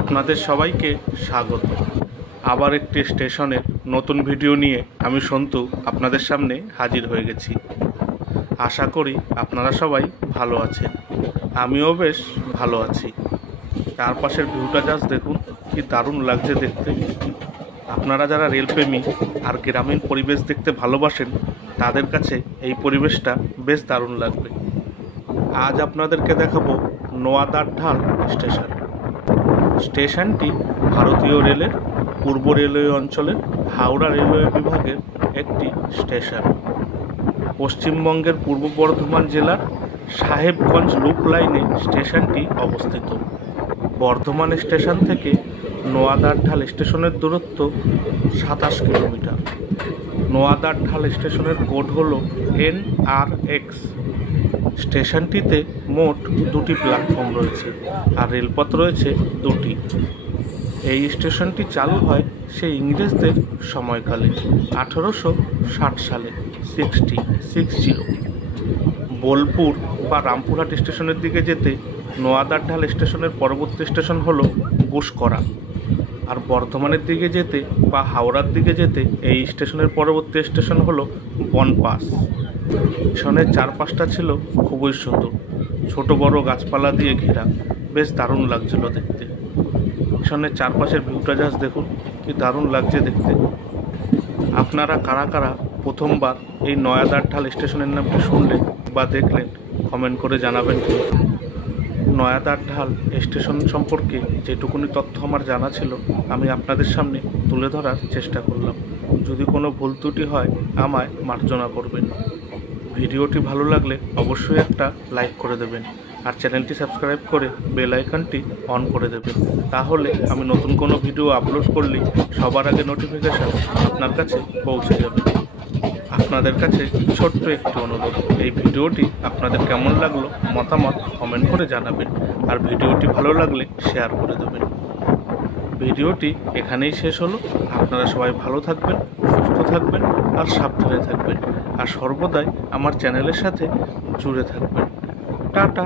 আপনাদের সবাইকে স্বাগত। আবার একটি স্টেশনের নতুন ভিডিও নিয়ে আমি সন্তু আপনাদের সামনে হাজির হয়ে গেছি। আশা করি আপনারা সবাই ভালো আছেন, আমিও বেশ ভালো আছি। চারপাশের ভিউটা জাস্ট দেখুন, কি দারুণ লাগছে দেখতে। আপনারা যারা রেলপ্রেমী আর গ্রামীণ পরিবেশ দেখতে ভালোবাসেন তাদের কাছে এই পরিবেশটা বেশ দারুণ লাগবে। আজ আপনাদেরকে দেখাবো নোয়াদারঢাল স্টেশন। স্টেশনটি ভারতীয় রেলের পূর্ব রেলওয়ে অঞ্চলের হাওড়া রেলওয়ে বিভাগের একটি স্টেশন। পশ্চিমবঙ্গের পূর্ব বর্ধমান জেলার সাহেবগঞ্জ লুপ লাইনে স্টেশনটি অবস্থিত। বর্ধমান স্টেশন থেকে নোয়াদারঢাল স্টেশনের দূরত্ব 27 কিলোমিটার। নোয়াদারঢাল স্টেশনের কোড হল NRX। স্টেশনটিতে মোট 2টি প্ল্যাটফর্ম রয়েছে আর রেলপথ রয়েছে 2টি। এই স্টেশনটি চালু হয় সেই ইংরেজদের সময়কালে 1860 সালে 60। বোলপুর বা রামপুরহাট স্টেশনের দিকে যেতে নোয়াদারঢাল স্টেশনের পরবর্তী স্টেশন হলো বুসকরা, আর বর্ধমানের দিকে যেতে বা হাওড়ার দিকে যেতে এই স্টেশনের পরবর্তী স্টেশন হলো বনপাস। স্টেশনের চারপাশটা ছিল খুবই সুন্দর, ছোট বড় গাছপালা দিয়ে ঘেরা, বেশ দারুণ লাগছিল দেখতে। স্টেশনের চারপাশের ভিউটা জাস্ট দেখুন, কি দারুণ লাগছে দেখতে। আপনারা কারা কারা প্রথমবার এই নোয়াদারঢাল স্টেশনের নামটি শুনলেন বা দেখলেন কমেন্ট করে জানাবেন। নোয়াদারঢাল স্টেশন সম্পর্কে যেটুকুনি তথ্য আমার জানা ছিল আমি আপনাদের সামনে তুলে ধরার চেষ্টা করলাম। যদি কোনো ভুল ত্রুটি হয় আমায় মার্জনা করবেন। ভিডিওটি ভালো লাগলে অবশ্যই একটা লাইক করে দেবেন আর চ্যানেলটি সাবস্ক্রাইব করে বেল আইকনটি অন করে দেবেন। তাহলে আমি নতুন কোনো ভিডিও আপলোড করলে সবার আগে নোটিফিকেশান আপনার কাছে পৌঁছে যাবে। আপনাদের কাছে ছোট্ট একটি অনুরোধ, এই ভিডিওটি আপনাদের কেমন লাগলো মতামত কমেন্ট করে জানাবেন আর ভিডিওটি ভালো লাগলে শেয়ার করে দেবেন। ভিডিওটি এখানেই শেষ হলো। আপনারা সবাই ভালো থাকবেন, সুস্থ থাকবেন আর সাবধানে থাকবেন আর সর্বদাই আমার চ্যানেলের সাথে জুড়ে থাকবেন। টাটা।